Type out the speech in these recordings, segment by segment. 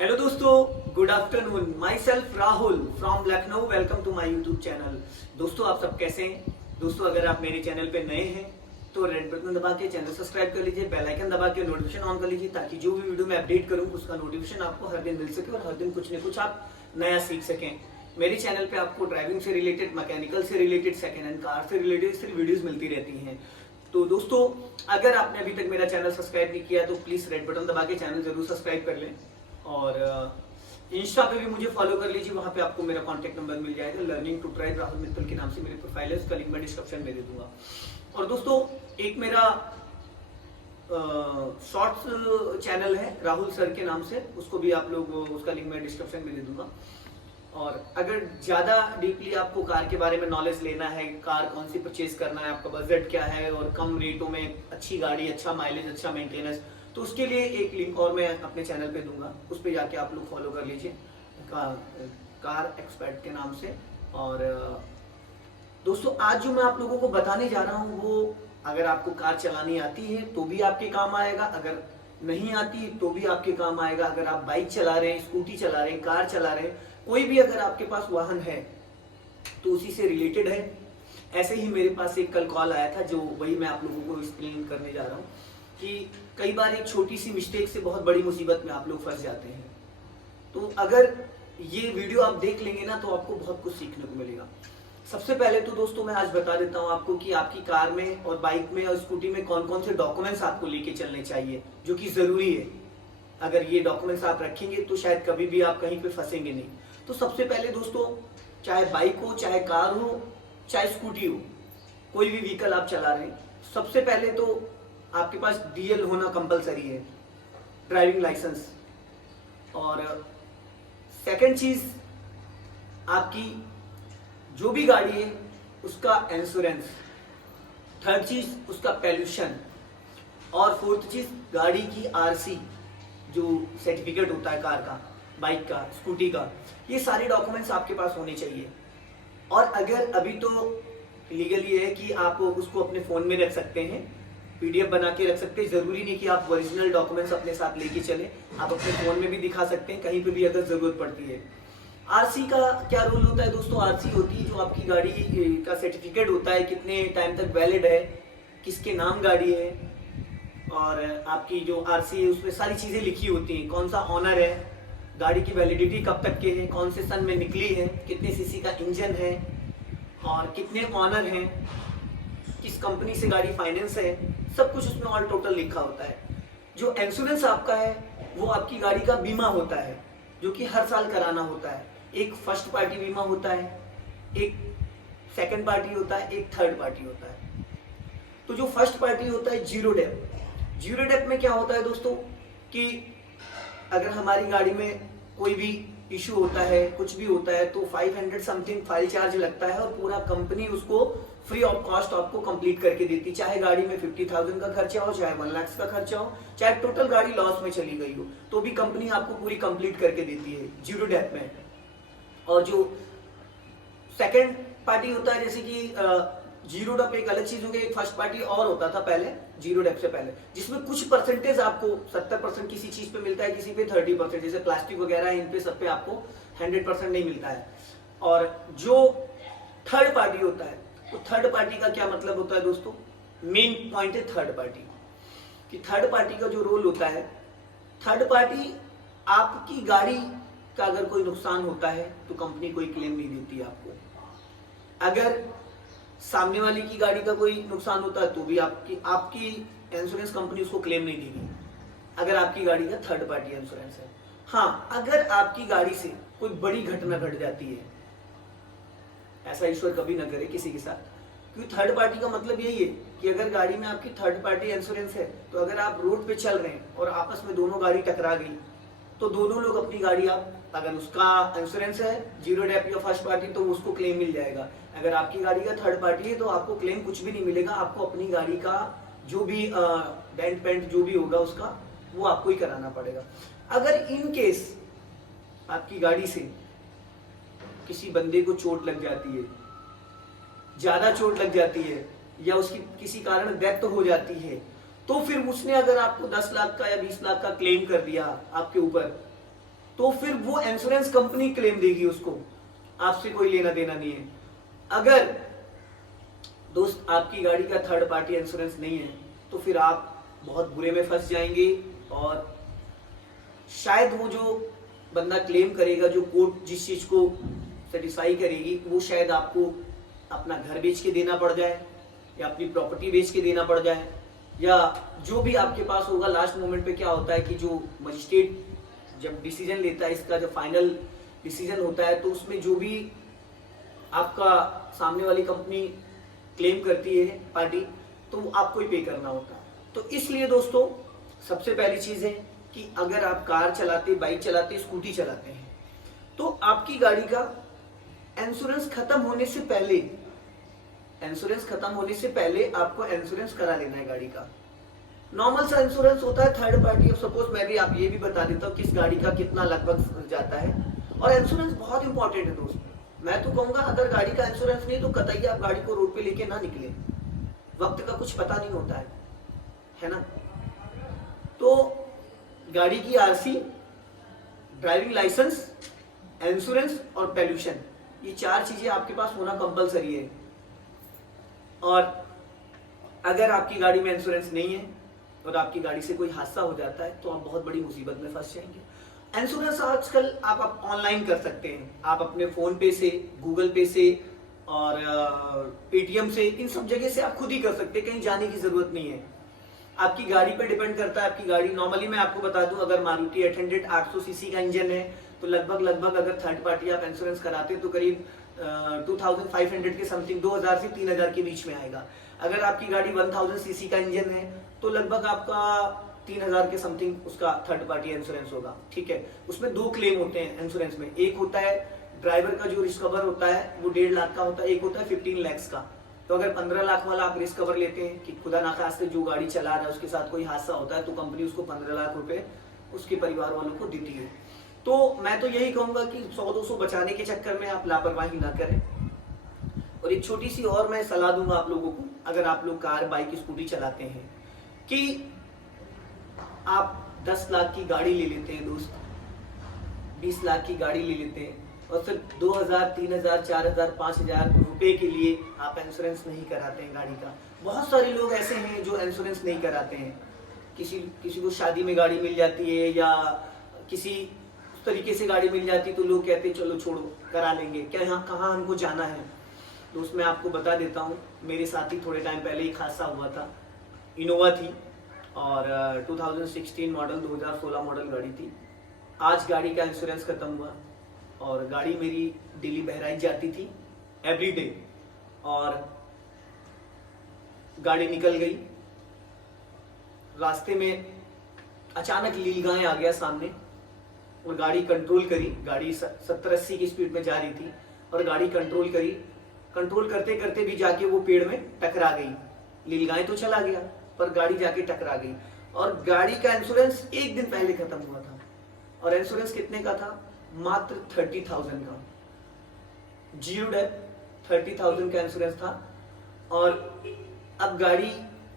Hello दोस्तों, good afternoon. Myself Rahul from Lucknow. Welcome to my YouTube channel. दोस्तों, आप सब कैसे हैं? दोस्तों, अगर आप मेरे चैनल पे नए हैं तो रेड बटन दबा के चैनल सब्सक्राइब कर लीजिए, बेल आइकन दबा के नोटिफिकेशन ऑन कर लीजिए, ताकि जो भी वीडियो मैं अपडेट करूं उसका नोटिफिकेशन आपको हर दिन मिल सके और हर दिन कुछ न कुछ आप नया सीख सकें। मेरे चैनल पे आपको ड्राइविंग से रिलेटेड, मैकेनिकल से रिलेटेड, सेकेंड हैंड कार से रिलेटेड सिर्फ वीडियोस मिलती रहती हैं। तो दोस्तों, अगर आपने अभी तक मेरा चैनल सब्सक्राइब नहीं किया तो प्लीज रेड बटन दबा के चैनल जरूर सब्सक्राइब कर लें। और इंस्टा पे भी मुझे फॉलो कर लीजिए, वहां पे आपको मेरा कांटेक्ट नंबर मिल जाएगा। Learning to drive Rahul Mittal के नाम से मेरी प्रोफाइल है, उसका लिंक मैं डिस्क्रिप्शन में दे दूंगा। और दोस्तों, एक मेरा शॉर्ट्स चैनल है राहुल सर के नाम से, उसको भी आप लोग, उसका लिंक मैं डिस्क्रिप्शन में दे दूंगा। और अगर ज्यादा डीपली आपको कार के बारे में नॉलेज लेना है, कार कौन सी परचेज करना है, आपका बजट क्या है और कम रेटों में अच्छी गाड़ी, अच्छा माइलेज, अच्छा मेंटेनेंस, तो उसके लिए एक लिंक और मैं अपने चैनल पे दूंगा, उस पर जाके आप लोग फॉलो कर लीजिए, कार एक्सपर्ट के नाम से। और दोस्तों, आज जो मैं आप लोगों को बताने जा रहा हूँ वो, अगर आपको कार चलानी आती है तो भी आपके काम आएगा, अगर नहीं आती तो भी आपके काम आएगा। अगर आप बाइक चला रहे हैं, स्कूटी चला रहे हैं, कार चला रहे हैं, कोई भी अगर आपके पास वाहन है तो उसी से रिलेटेड है। ऐसे ही मेरे पास एक कल कॉल आया था, जो वही मैं आप लोगों को एक्सप्लेन करने जा रहा हूँ कि कई बार एक छोटी सी मिस्टेक से बहुत बड़ी मुसीबत में आप लोग फंस जाते हैं। तो अगर ये वीडियो आप देख लेंगे ना तो आपको बहुत कुछ सीखने को मिलेगा। सबसे पहले तो दोस्तों, मैं आज बता देता हूँ आपको कि आपकी कार में और बाइक में और स्कूटी में कौन कौन से डॉक्यूमेंट्स आपको लेके चलने चाहिए, जो कि जरूरी है। अगर ये डॉक्यूमेंट्स आप रखेंगे तो शायद कभी भी आप कहीं पे फंसेंगे नहीं। तो सबसे पहले दोस्तों, चाहे बाइक हो, चाहे कार हो, चाहे स्कूटी हो, कोई भी व्हीकल आप चला रहे हैं, सबसे पहले तो आपके पास डीएल होना कंपलसरी है, ड्राइविंग लाइसेंस। और सेकंड चीज, आपकी जो भी गाड़ी है उसका इंश्योरेंस। थर्ड चीज, उसका पॉल्यूशन। और फोर्थ चीज, गाड़ी की आरसी, जो सर्टिफिकेट होता है कार का, बाइक का, स्कूटी का। ये सारे डॉक्यूमेंट्स आपके पास होने चाहिए। और अगर अभी तो लीगल ये है कि आप उसको अपने फोन में रख सकते हैं, पीडीएफ बना के रख सकते हैं। जरूरी नहीं कि आप ओरिजिनल डॉक्यूमेंट्स अपने साथ लेके चले, आप अपने फोन में भी दिखा सकते हैं कहीं पे भी अगर जरूरत पड़ती है। आरसी का क्या रोल होता है दोस्तों? आरसी होती है जो आपकी गाड़ी का सर्टिफिकेट होता है, कितने टाइम तक वैलिड है, किसके नाम गाड़ी है, और आपकी जो आरसी है उसमें सारी चीजें लिखी होती हैं। कौन सा ऑनर है, गाड़ी की वैलिडिटी कब तक के है, कौन से सन में निकली है, कितने सीसी का इंजन है, और कितने ऑनर हैं, किस कंपनी से गाड़ी फाइनेंस है, सब कुछ उसमें ऑल टोटल लिखा होता है। जो इंश्योरेंस आपका है वो आपकी गाड़ी का बीमा होता है, जो कि हर साल कराना होता है। एक फर्स्ट पार्टी बीमा होता है, एक सेकंड पार्टी होता है, एक थर्ड पार्टी होता है। तो जो फर्स्ट पार्टी होता है जीरो डेप। जीरो डेप में क्या होता है दोस्तों कि अगर हमारी गाड़ी में कोई भी इशू होता है, कुछ भी होता है, तो 500 समथिंग फाइल चार्ज लगता है और पूरा कंपनी उसको फ्री ऑफ कॉस्ट आपको कंप्लीट करके देती। चाहे गाड़ी में 50,000 का खर्चा हो, चाहे 1 लाख का खर्चा हो, चाहे टोटल गाड़ी लॉस में चली गई हो, तो भी कंपनी आपको पूरी कंप्लीट करके देती है जीरो डेप में। और जो सेकंड पार्टी होता है, जैसे कि जीरो डेप एक अलग चीज हो गई, एक फर्स्ट पार्टी और होता था पहले जीरो डेप से पहले, जिसमें कुछ परसेंटेज आपको 70% किसी चीज पे मिलता है, किसी पे 30%, जैसे प्लास्टिक वगैरह इन पे सब पे आपको 100% नहीं मिलता है। और जो थर्ड पार्टी होता है, तो थर्ड पार्टी का क्या मतलब होता है दोस्तों? मेन पॉइंट है थर्ड पार्टी कि थर्ड पार्टी का जो रोल होता है, थर्ड पार्टी आपकी गाड़ी का अगर कोई नुकसान होता है तो कंपनी कोई क्लेम नहीं देती आपको। अगर सामने वाले की गाड़ी का कोई नुकसान होता है तो भी आपकी इंश्योरेंस कंपनी उसको क्लेम नहीं देगी, अगर आपकी गाड़ी का थर्ड पार्टी इंश्योरेंस है। हाँ, अगर आपकी गाड़ी से कोई बड़ी घटना घट जाती है, ऐसा ईश्वर कभी ना करे किसी के साथ, क्योंकि थर्ड पार्टी का मतलब यही है कि अगर गाड़ी में आपकी थर्ड पार्टी इंश्योरेंस है तो अगर आप रोड पे चल रहे हैं और आपस में दोनों गाड़ी टकरा गई तो दोनों लोग अपनी गाड़ी, आप अगर उसका इंश्योरेंस है जीरो डेप या फर्स्ट पार्टी तो उसको क्लेम मिल जाएगा। अगर आपकी गाड़ी का थर्ड पार्टी है तो आपको क्लेम कुछ भी नहीं मिलेगा, आपको अपनी गाड़ी का जो भी डेंट पेंट जो भी होगा उसका वो आपको ही कराना पड़ेगा। अगर इन केस आपकी गाड़ी से किसी बंदे को चोट लग जाती है, ज्यादा चोट लग जाती है, या उसकी किसी कारण डेथ हो जाती है, तो फिर उसने अगर आपको 10 लाख का या 20 लाख का क्लेम कर दिया आपके ऊपर, तो फिर वो इंश्योरेंस कंपनी क्लेम देगी उसको, आपसे कोई लेना देना नहीं है। अगर दोस्त आपकी गाड़ी का थर्ड पार्टी इंश्योरेंस नहीं है तो फिर आप बहुत बुरे में फंस जाएंगे, और शायद वो जो बंदा क्लेम करेगा, जो कोर्ट जिस चीज को सेटिस्फाई करेगी, वो शायद आपको अपना घर बेच के देना पड़ जाए, या अपनी प्रॉपर्टी बेच के देना पड़ जाए, या जो भी आपके पास होगा। लास्ट मोमेंट पे क्या होता है कि जो मजिस्ट्रेट जब डिसीजन लेता है, इसका जो फाइनल डिसीजन होता है, तो उसमें जो भी आपका सामने वाली कंपनी क्लेम करती है पार्टी, तो आपको ही पे करना होता है। तो इसलिए दोस्तों सबसे पहली चीज है कि अगर आप कार चलाते, बाइक चलाते, स्कूटी चलाते हैं, तो आपकी गाड़ी का इंश्योरेंस खत्म होने से पहले आपको इंश्योरेंस करा लेना है गाड़ी का। नॉर्मल सा इंश्योरेंस होता है थर्ड पार्टी। अब सपोज मैं भी आप ये भी बता देता हूँ किस गाड़ी का कितना लगभग जाता है, और इंश्योरेंस बहुत इंपॉर्टेंट है दोस्त। मैं तो कहूंगा अगर गाड़ी का इंश्योरेंस नहीं तो कतई आप गाड़ी को रोड पे लेके ना निकले, वक्त का कुछ पता नहीं होता है ना। तो गाड़ी की आरसी, ड्राइविंग लाइसेंस, इंश्योरेंस और पोल्यूशन, ये 4 चीजें आपके पास होना कंपलसरी है। और अगर आपकी गाड़ी में इंश्योरेंस नहीं है और आपकी गाड़ी से कोई हादसा हो जाता है तो आप बहुत बड़ी मुसीबत में फंस जाएंगे। इंश्योरेंस आजकल आप ऑनलाइन कर सकते हैं, आप अपने फोन पे से, गूगल पे से और पेटीएम से, इन सब जगह से आप खुद ही कर सकते हैं, कहीं जाने की जरूरत नहीं है। आपकी गाड़ी पे डिपेंड करता है। आपकी गाड़ी नॉर्मली मैं आपको बता दूं, अगर मारुति 800 800 सीसी का इंजन है तो लगभग अगर थर्ड पार्टी आप इंश्योरेंस कराते हैं तो करीब 2500 के समथिंग, 2000 से 3000 के बीच में आएगा। अगर आपकी गाड़ी 1000 सीसी का इंजन है तो लगभग आपका 3000 के समथिंग उसका थर्ड पार्टी इंश्योरेंस होगा। ठीक है, उसमें 2 क्लेम होते हैं इंश्योरेंस में। एक होता है ड्राइवर का जो रिस्क कवर होता है वो 1.5 लाख का होता है, एक होता है 15 लाख का। तो अगर 15 लाख वाला आप रिस्क कवर लेते हैं कि खुदा ना खास्ते जो गाड़ी चला रहा है उसके साथ कोई हादसा होता है, तो कंपनी उसको 15 लाख रुपए उसके परिवार वालों को देती है। तो मैं तो यही कहूंगा कि 100-200 बचाने के चक्कर में आप लापरवाही ना करें। और एक छोटी सी और मैं सलाह दूंगा आप लोगों को, अगर आप लोग कार, बाइक, स्कूटी चलाते हैं, कि आप 10 लाख की गाड़ी ले लेते हैं दोस्त, 20 लाख की गाड़ी ले लेते हैं, और फिर 2000, 3000, 4000, 5000 रुपए के लिए आप इंश्योरेंस नहीं कराते हैं गाड़ी का। बहुत सारे लोग ऐसे हैं जो इंश्योरेंस नहीं कराते हैं। किसी को शादी में गाड़ी मिल जाती है या किसी तरीके से गाड़ी मिल जाती है तो लोग कहते हैं चलो छोड़ो करा लेंगे, क्या यहाँ कहाँ हमको जाना है। दोस्त मैं आपको बता देता हूँ, मेरे साथ ही थोड़े टाइम पहले एक हादसा हुआ था। इनोवा थी और 2016 मॉडल, 2016 मॉडल गाड़ी थी। आज गाड़ी का इंश्योरेंस खत्म हुआ और गाड़ी मेरी दिल्ली बहराइच जाती थी एवरीडे, और गाड़ी निकल गई। रास्ते में अचानक नीलगाय आ गया सामने और गाड़ी कंट्रोल करी। गाड़ी 70-80 की स्पीड में जा रही थी और गाड़ी कंट्रोल करी। कंट्रोल करते करते भी जाके वो पेड़ में टकरा गई। नीलगाय तो चला गया पर गाड़ी जाके टकरा गई, और गाड़ी का इंश्योरेंस 1 दिन पहले खत्म हुआ था। और इंश्योरेंस कितने का था? मात्र 30,000 का। 0 डेथ 30,000 का इंश्योरेंस था। और अब गाड़ी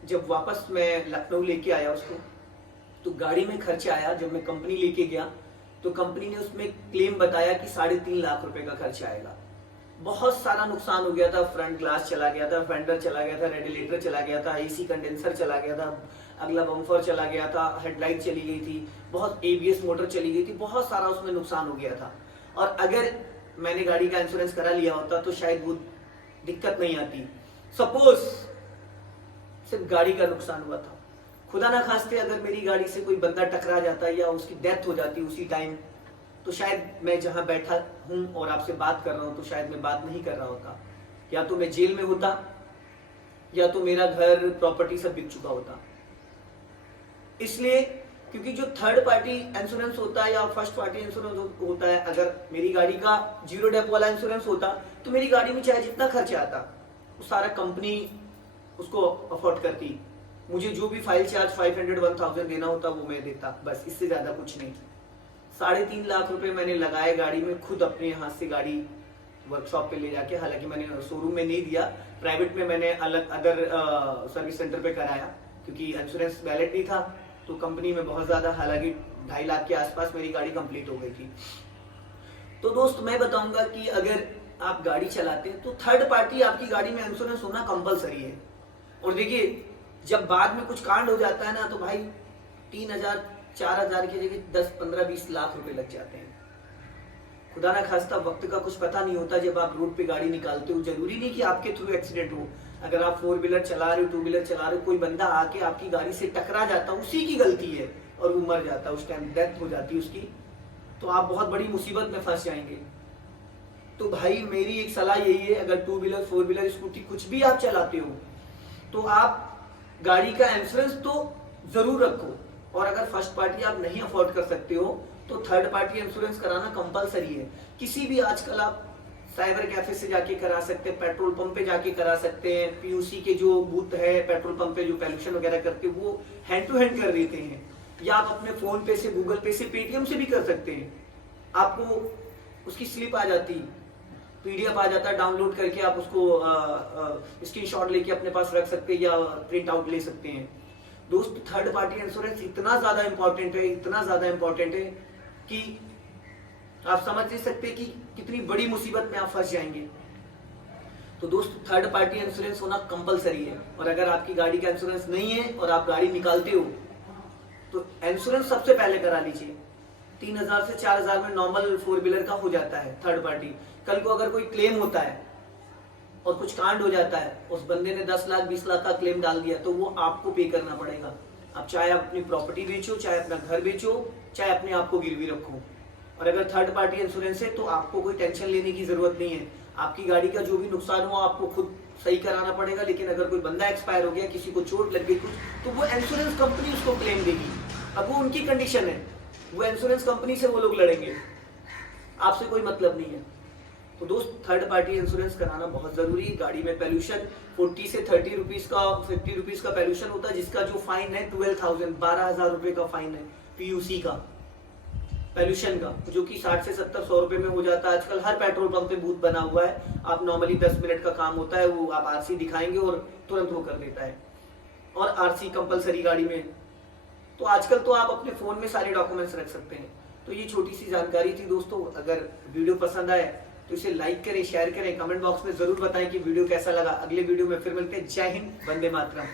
जब वापस मैं लखनऊ लेके आया उसको, तो गाड़ी में खर्चा आया। जब मैं कंपनी लेके गया तो कंपनी ने उसमें क्लेम बताया कि 3.5 लाख रुपए का खर्चा आएगा। बहुत सारा नुकसान हो गया था। फ्रंट ग्लास चला गया था, फेंडर चला गया था, रेडिएटर चला गया था, एसी कंडेंसर चला गया था, अगला बम्पर चला गया था, हेडलाइट चली गई थी, बहुत एबीएस मोटर चली गई थी, बहुत सारा उसमें नुकसान हो गया था। और अगर मैंने गाड़ी का इंश्योरेंस करा लिया होता तो शायद वो दिक्कत नहीं आती। सपोज सिर्फ गाड़ी का नुकसान हुआ था, खुदा ना खास्ते अगर मेरी गाड़ी से कोई बंदा टकरा जाता या उसकी डेथ हो जाती उसी टाइम, तो शायद मैं जहां बैठा हूं और आपसे बात कर रहा हूं तो शायद मैं बात नहीं कर रहा होता, या तो मैं जेल में होता या तो मेरा घर, प्रॉपर्टी सब बिक चुका होता। इसलिए क्योंकि जो थर्ड पार्टी इंश्योरेंस होता है या फर्स्ट पार्टी इंश्योरेंस होता है, अगर मेरी गाड़ी का 0 डेथ वाला इंश्योरेंस होता तो मेरी गाड़ी में चाहे जितना खर्चा आता वो सारा कंपनी उसको अफोर्ड करती। मुझे जो भी फाइल चार्ज 500-1000 देना होता वो मैं देता, बस इससे ज्यादा कुछ नहीं। 3.5 लाख रुपए मैंने लगाए गाड़ी में, खुद अपने हाथ से गाड़ी वर्कशॉप पे ले जाके। हालांकि मैंने शोरूम में नहीं दिया, प्राइवेट में मैंने अलग अदर सर्विस सेंटर पे कराया, क्योंकि इंश्योरेंस वैलिड नहीं था। तो कंपनी में बहुत ज्यादा, हालांकि 2.5 लाख के आसपास मेरी गाड़ी कंप्लीट हो गई थी। तो दोस्त मैं बताऊंगा कि अगर आप गाड़ी चलाते हैं तो थर्ड पार्टी आपकी गाड़ी में इंश्योरेंस होना कंपलसरी है। और देखिए जब बाद में कुछ कांड हो जाता है ना तो भाई 3,000 4,000 की जगह 10 15 20 लाख रुपए लग जाते हैं। खुदा ना खास्ता वक्त का कुछ पता नहीं होता जब आप रोड पे गाड़ी निकालते हो। जरूरी नहीं कि आपके थ्रू एक्सीडेंट हो। अगर आप 4 व्हीलर चला रहे हो, 2 व्हीलर चला रहे हो, कोई बंदा आके आपकी गाड़ी से टकरा जाता, उसी की गलती है और वो मर जाता, उस टाइम डेथ हो जाती है उसकी, तो आप बहुत बड़ी मुसीबत में फंस जाएंगे। तो भाई मेरी एक सलाह यही है, अगर 2 व्हीलर 4 व्हीलर स्कूटी कुछ भी आप चलाते हो तो आप गाड़ी का इंश्योरेंस तो जरूर रखो। और अगर फर्स्ट पार्टी आप नहीं अफोर्ड कर सकते हो तो थर्ड पार्टी इंश्योरेंस कराना कंपलसरी है। किसी भी आजकल आप साइबर कैफे से जाके करा सकते हैं, पेट्रोल पंप पे जाके करा सकते हैं, पीयूसी के जो बूथ है पेट्रोल पंप पे जो पॉल्यूशन वगैरह करते हैं वो हैंड टू हैंड कर देते हैं, या आप अपने फोन पे से, गूगल पे से, पेटीएम से भी कर सकते हैं। आपको उसकी स्लिप आ जाती, पीडीएफ आ जाता है, डाउनलोड करके आप उसको स्क्रीनशॉट लेके अपने पास रख सकते हैं या प्रिंट आउट ले सकते हैं। दोस्त थर्ड पार्टी इंश्योरेंस इतना ज्यादा इंपॉर्टेंट है, इतना ज्यादा इंपॉर्टेंट है कि आप समझ नहीं सकते कि कितनी बड़ी मुसीबत में आप फंस जाएंगे। तो दोस्त थर्ड पार्टी इंश्योरेंस होना कंपलसरी है। और अगर आपकी गाड़ी का इंश्योरेंस नहीं है और आप गाड़ी निकालते हो तो इंश्योरेंस सबसे पहले करा लीजिए। 3,000 से 4,000 में नॉर्मल 4 व्हीलर का हो जाता है थर्ड पार्टी। कल को अगर कोई क्लेम होता है और कुछ कांड हो जाता है, उस बंदे ने 10 लाख 20 लाख का क्लेम डाल दिया तो वो आपको पे करना पड़ेगा। अब चाहे आप अपनी प्रॉपर्टी बेचो, चाहे अपना घर बेचो, चाहे अपने आप को गिरवी रखो। और अगर थर्ड पार्टी इंश्योरेंस है तो आपको कोई टेंशन लेने की जरूरत नहीं है। आपकी गाड़ी का जो भी नुकसान हुआ आपको खुद सही कराना पड़ेगा, लेकिन अगर कोई बंदा एक्सपायर हो गया, किसी को चोट लग गई कुछ, तो वो इंश्योरेंस कंपनी उसको क्लेम देगी। अब वो उनकी कंडीशन है, वो इंश्योरेंस कंपनी से वो लोग लड़ेंगे, आपसे कोई मतलब नहीं है। तो दोस्त थर्ड पार्टी इंश्योरेंस कराना बहुत जरूरी है। गाड़ी में पॉल्यूशन 40 से 30 रुपीज का, 50 रुपीज का पॉल्यूशन होता है, जिसका जो फाइन है 12,000 रुपए का फाइन है पीयूसी का, पॉल्यूशन का, जो कि 60 से 70 100 रुपए में हो जाता है। आजकल हर पेट्रोल पंप पे बूथ बना हुआ है। आप नॉर्मली 10 मिनट का काम होता है, वो आप आरसी दिखाएंगे और तुरंत वो कर देता है। और आरसी कंपलसरी गाड़ी में। तो आजकल तो आप अपने फोन में सारे डॉक्यूमेंट्स रख सकते हैं। तो ये छोटी सी जानकारी थी दोस्तों। अगर वीडियो पसंद आए तो इसे लाइक करें, शेयर करें, कमेंट बॉक्स में जरूर बताएं कि वीडियो कैसा लगा। अगले वीडियो में फिर मिलते हैं। जय हिंद, वंदे मातरम।